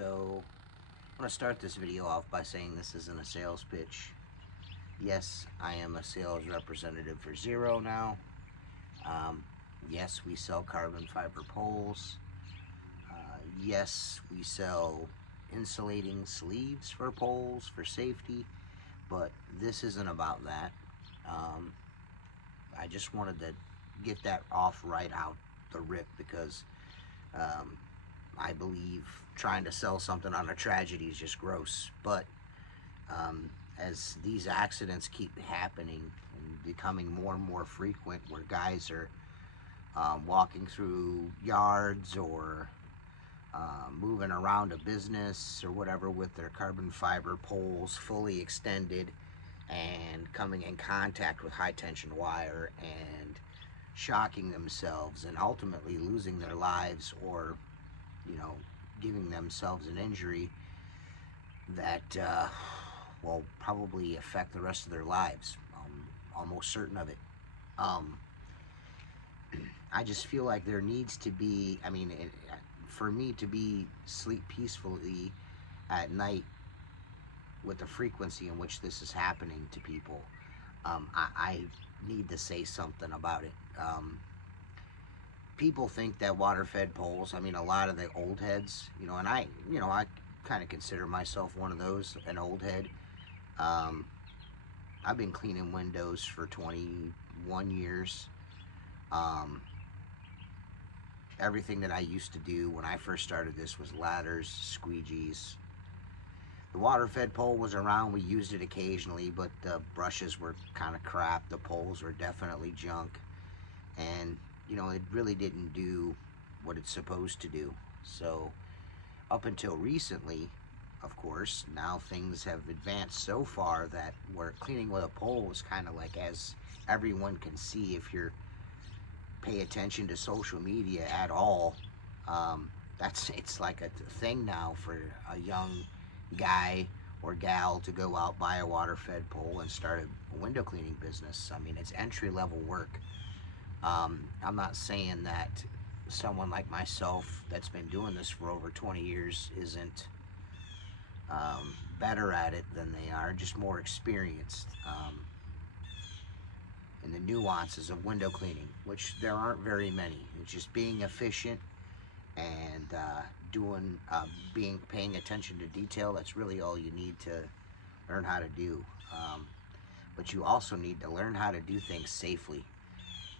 So I want to start this video off by saying this isn't a sales pitch. Yes, I am a sales representative for Zero now. Yes, we sell carbon fiber poles. Yes, we sell insulating sleeves for poles for safety, but this isn't about that. I just wanted to get that off right out the rip because I believe trying to sell something on a tragedy is just gross. But as these accidents keep happening and becoming more and more frequent, where guys are walking through yards or moving around a business or whatever with their carbon fiber poles fully extended and coming in contact with high tension wire and shocking themselves and ultimately losing their lives, or giving themselves an injury that will probably affect the rest of their lives. Almost certain of it. I just feel like there needs to be, for me to sleep peacefully at night with the frequency in which this is happening to people, I need to say something about it. People think that water-fed poles, a lot of the old heads, and I kind of consider myself one of those, an old head. I've been cleaning windows for 21 years. Everything that I used to do when I first started this was ladders, squeegees. The water-fed pole was around. We used it occasionally, but the brushes were kind of crap. The poles were definitely junk. And, it really didn't do what it's supposed to do. So, up until recently, of course, now things have advanced so far that where cleaning with a pole is kind of like, as everyone can see if you're pay attention to social media at all, it's like a thing now for a young guy or gal to go out, buy a water-fed pole and start a window cleaning business. It's entry-level work. I'm not saying that someone like myself that's been doing this for over 20 years isn't better at it than they are, just more experienced in the nuances of window cleaning, which there aren't very many. It's just being efficient and paying attention to detail. That's really all you need to learn how to do. But you also need to learn how to do things safely.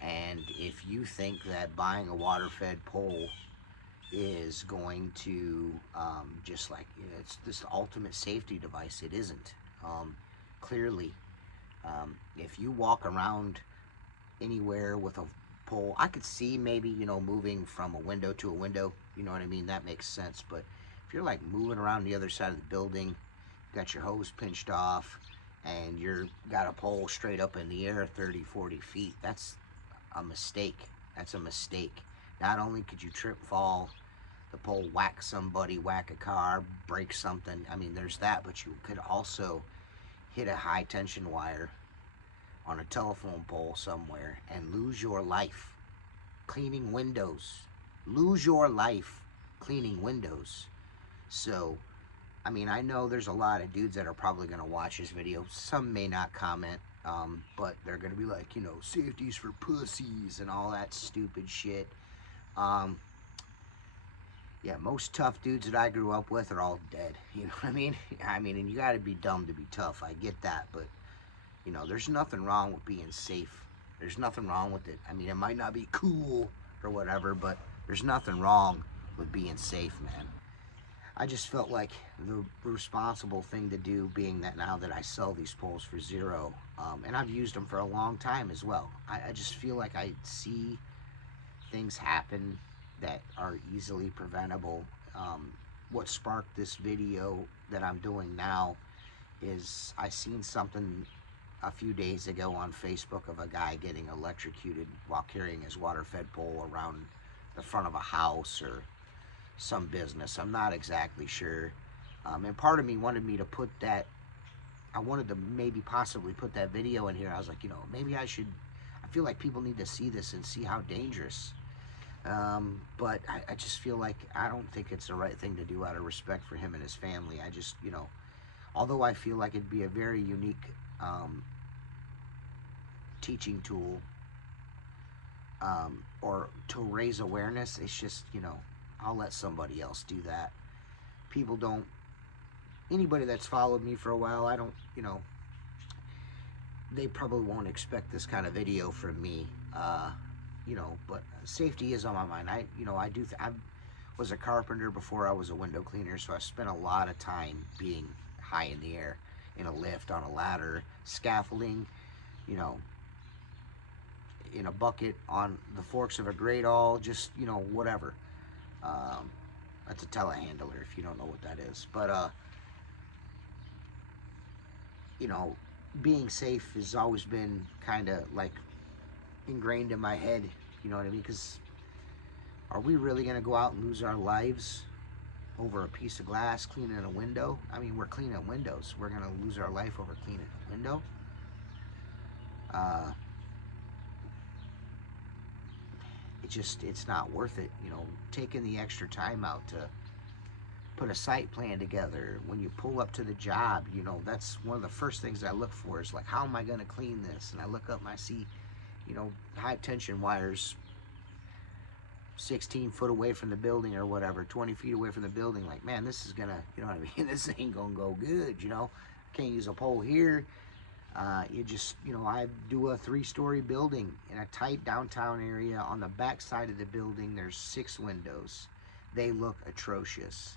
And if you think that buying a water-fed pole is going to it's this ultimate safety device, it isn't. Clearly, if you walk around anywhere with a pole, I could see maybe moving from a window to a window, that makes sense. But if you're like moving around the other side of the building, got your hose pinched off and you're got a pole straight up in the air 30-40 feet, that's a mistake. That's a mistake. Not only could you trip, fall, the pole whack somebody, whack a car, break something, there's that, but you could also hit a high tension wire on a telephone pole somewhere and lose your life cleaning windows. Lose your life cleaning windows. So, I know there's a lot of dudes that are probably going to watch this video. Some may not comment, but they're going to be like, safety's for pussies and all that stupid shit. Yeah, most tough dudes that I grew up with are all dead. You know what I mean? And you got to be dumb to be tough. I get that, but there's nothing wrong with being safe. There's nothing wrong with it. It might not be cool or whatever, but there's nothing wrong with being safe, man. I just felt like the responsible thing to do, being that now that I sell these poles for Zero, and I've used them for a long time as well. I just feel like I see things happen that are easily preventable. What sparked this video that I'm doing now is I seen something a few days ago on Facebook of a guy getting electrocuted while carrying his water-fed pole around the front of a house or some business. I'm not exactly sure. And part of me wanted me to put that, I wanted to maybe possibly put that video in here. I was like, maybe I should, I feel like people need to see this and see how dangerous But I just feel like I don't think it's the right thing to do out of respect for him and his family. I just, although I feel like it'd be a very unique teaching tool, or to raise awareness, it's just, I'll let somebody else do that. People don't, anybody that's followed me for a while, I don't, they probably won't expect this kind of video from me. But safety is on my mind. I was a carpenter before I was a window cleaner, so I spent a lot of time being high in the air, in a lift, on a ladder, scaffolding, you know, in a bucket, on the forks of a great awl, just, whatever. That's a telehandler if you don't know what that is. But, being safe has always been kind of like ingrained in my head, you know what I mean? Because are we really going to go out and lose our lives over a piece of glass cleaning a window? I mean, we're cleaning windows. We're going to lose our life over cleaning a window? It's not worth it, taking the extra time out to put a site plan together. When you pull up to the job, that's one of the first things I look for is like, how am I going to clean this? And I look up and I see, high tension wires 16 foot away from the building or whatever, 20 feet away from the building. Like, man, this is gonna, you know what I mean? This ain't gonna go good, Can't use a pole here. I do a 3-story building in a tight downtown area. On the back side of the building, there's 6 windows. They look atrocious.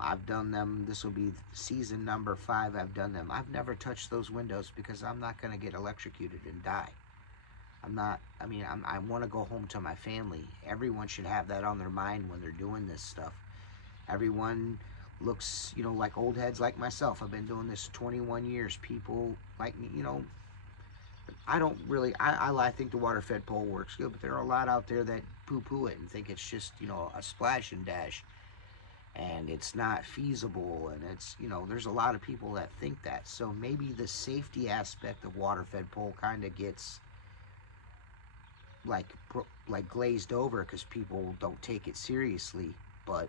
I've done them. This will be season number 5. I've done them. I've never touched those windows because I'm not going to get electrocuted and die. I want to go home to my family. Everyone should have that on their mind when they're doing this stuff. Everyone looks, like old heads like myself. I've been doing this 21 years. People like me, I don't really, I think the water-fed pole works good, but there are a lot out there that poo-poo it and think it's just, a splash and dash. And it's not feasible, and it's, there's a lot of people that think that. So maybe the safety aspect of water-fed pole kind of gets like glazed over because people don't take it seriously. But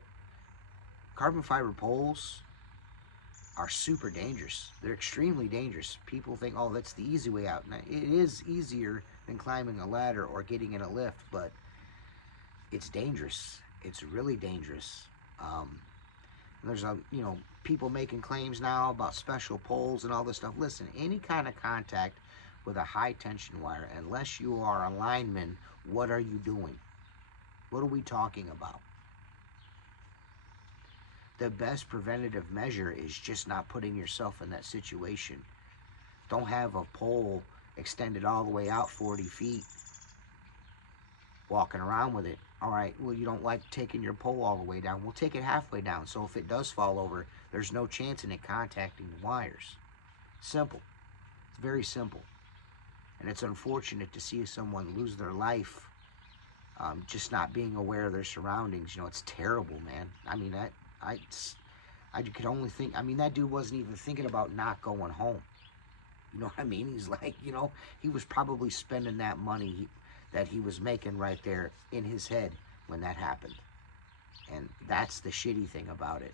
carbon fiber poles are super dangerous. They're extremely dangerous. People think, oh, that's the easy way out. Now, it is easier than climbing a ladder or getting in a lift, but it's dangerous. It's really dangerous. There's people making claims now about special poles and all this stuff. Listen, any kind of contact with a high tension wire, unless you are a lineman, what are you doing? What are we talking about? The best preventative measure is just not putting yourself in that situation. Don't have a pole extended all the way out 40 feet, walking around with it. All right, well, you don't like taking your pole all the way down. We'll take it halfway down, so if it does fall over, there's no chance in it contacting the wires. Simple. It's very simple. And it's unfortunate to see someone lose their life just not being aware of their surroundings. It's terrible, man. I mean, I could only think, that dude wasn't even thinking about not going home. You know what I mean? He's like, he was probably spending that money that he was making right there in his head when that happened. And that's the shitty thing about it.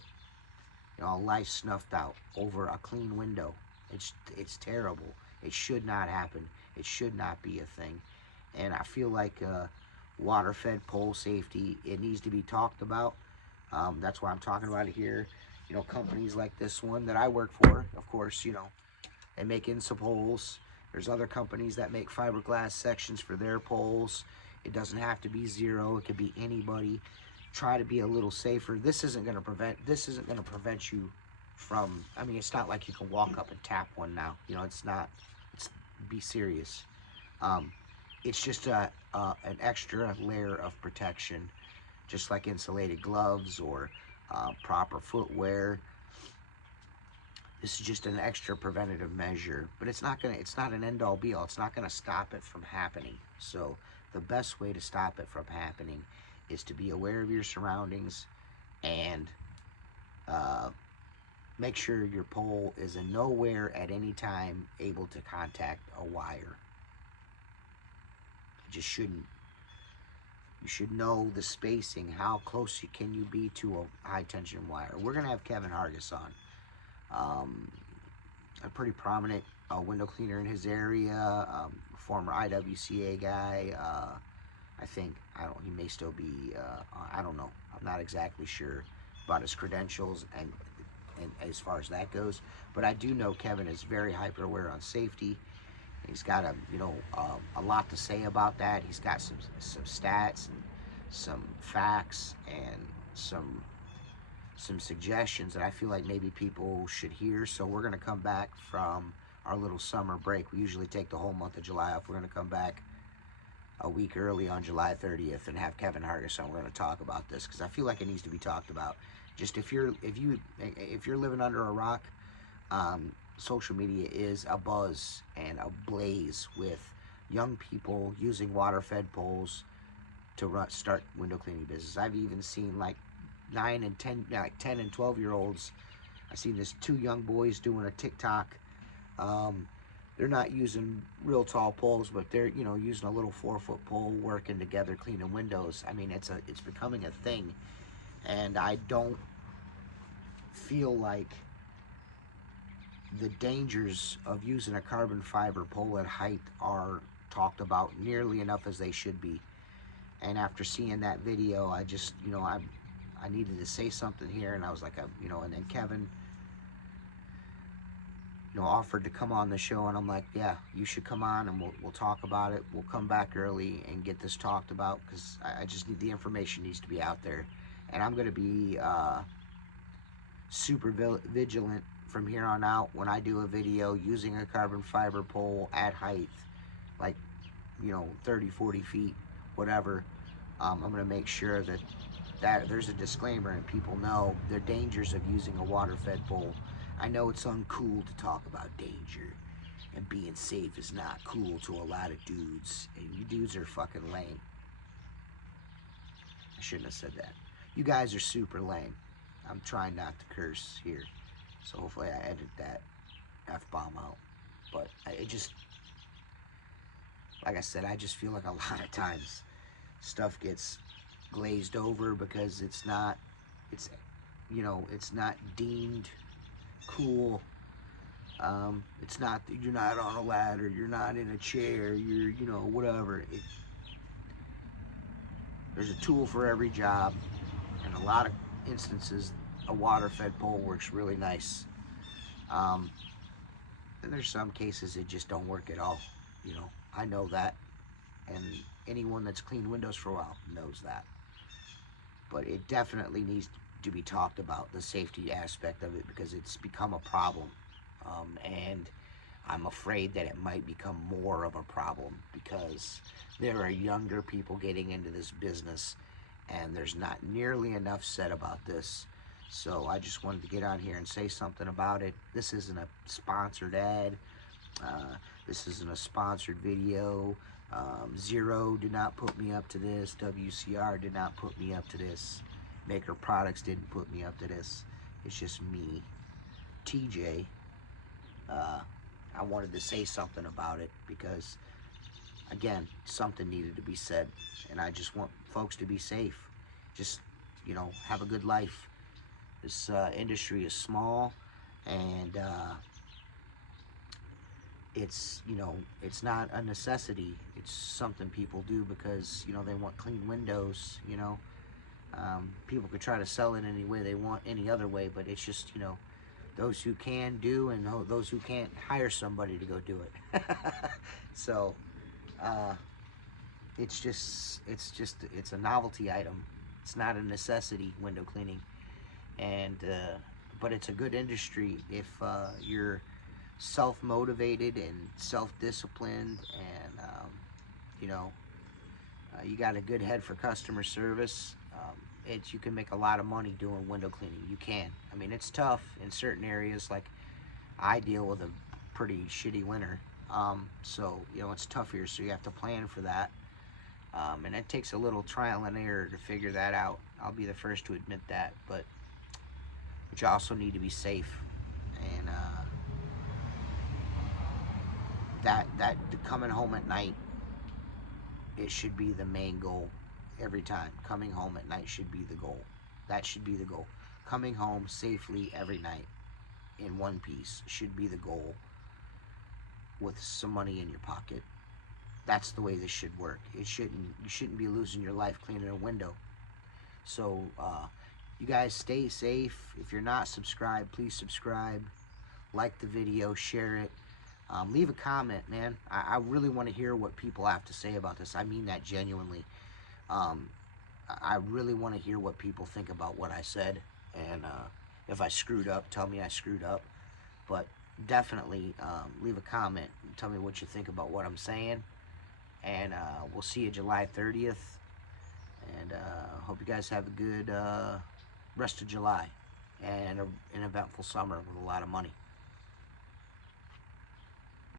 Life snuffed out over a clean window. It's terrible. It should not happen. It should not be a thing. And I feel like water-fed pole safety, it needs to be talked about. That's why I'm talking about it here. Companies like this one that I work for, of course, they make INSA poles. There's other companies that make fiberglass sections for their poles. It doesn't have to be Zero. It could be anybody. Try to be a little safer. This isn't going to prevent you from, it's not like you can walk up and tap one now. Be serious. It's just an extra layer of protection, just like insulated gloves or proper footwear. This is just an extra preventative measure, but it's not an end-all be-all. It's not gonna stop it from happening. So the best way to stop it from happening is to be aware of your surroundings and make sure your pole is in nowhere at any time able to contact a wire. It just shouldn't. You should know the spacing, how close can you be to a high tension wire. We're gonna have Kevin Hargis on, a pretty prominent window cleaner in his area, former IWCA guy. I think, he may still be, I don't know. I'm not exactly sure about his credentials and as far as that goes, but I do know Kevin is very hyper aware on safety. He's got a lot to say about that. He's got some stats and some facts and some suggestions that I feel like maybe people should hear. So we're gonna come back from our little summer break. We usually take the whole month of July off. We're gonna come back a week early on July 30th and have Kevin Hargis on. We're gonna talk about this because I feel like it needs to be talked about. Just if you're living under a rock, social media is abuzz and ablaze with young people using water-fed poles to start window cleaning business. I've even seen like 10 and 12-year-olds. I've seen this 2 young boys doing a TikTok. They're not using real tall poles, but they're using a little 4-foot pole, working together, cleaning windows. I mean, it's becoming a thing, and I don't feel like the dangers of using a carbon fiber pole at height are talked about nearly enough as they should be. And after seeing that video, I just, I needed to say something here, and I was like, and then Kevin, offered to come on the show, and I'm like, yeah, you should come on, and we'll talk about it. We'll come back early and get this talked about, because I just need, the information needs to be out there, and I'm going to be super vigilant from here on out when I do a video using a carbon fiber pole at height, like 30, 40 feet, whatever. I'm going to make sure that there's a disclaimer and people know the dangers of using a water-fed pole. I know it's uncool to talk about danger, and being safe is not cool to a lot of dudes, and you dudes are fucking lame. I shouldn't have said that. You guys are super lame. I'm trying not to curse here, so hopefully I edit that F-bomb out. But it just, like I said, I just feel like a lot of times stuff gets glazed over because it's not deemed cool. It's not that you're not on a ladder, you're not in a chair, you're whatever. There's a tool for every job, and a lot of instances a water-fed pole works really nice. And there's some cases it just don't work at all. I know that, and anyone that's cleaned windows for a while knows that. But it definitely needs to be talked about, the safety aspect of it, because it's become a problem, and I'm afraid that it might become more of a problem because there are younger people getting into this business, and there's not nearly enough said about this. So I just wanted to get on here and say something about it. This isn't a sponsored ad. This isn't a sponsored video. Zero did not put me up to this. WCR did not put me up to this. Maker Products didn't put me up to this. It's just me, TJ. I wanted to say something about it because, again, something needed to be said, and I just want folks to be safe. Just, have a good life. This industry is small, and it's not a necessity. It's something people do because they want clean windows. People could try to sell it any way they want, any other way, but it's just those who can do, and those who can't hire somebody to go do it. So it's a novelty item. It's not a necessity, window cleaning, and but it's a good industry if you're self-motivated and self-disciplined, and you got a good head for customer service. You can make a lot of money doing window cleaning. You can. I mean, it's tough in certain areas. Like, I deal with a pretty shitty winter, so it's tough here. So you have to plan for that, and it takes a little trial and error to figure that out. I'll be the first to admit that, but you also need to be safe, and that coming home at night, it should be the main goal. every time. Coming home at night should be the goal. That should be the goal. Coming home safely every night in one piece should be the goal, with some money in your pocket. That's the way this should work. You shouldn't be losing your life cleaning a window. So you guys stay safe. If you're not subscribed, please subscribe, like the video, share it, leave a comment, man. I really want to hear what people have to say about this. I mean that genuinely. I really want to hear what people think about what I said, and if I screwed up, tell me I screwed up. But definitely leave a comment and tell me what you think about what I'm saying. And we'll see you July 30th. And hope you guys have a good rest of July and an eventful summer with a lot of money.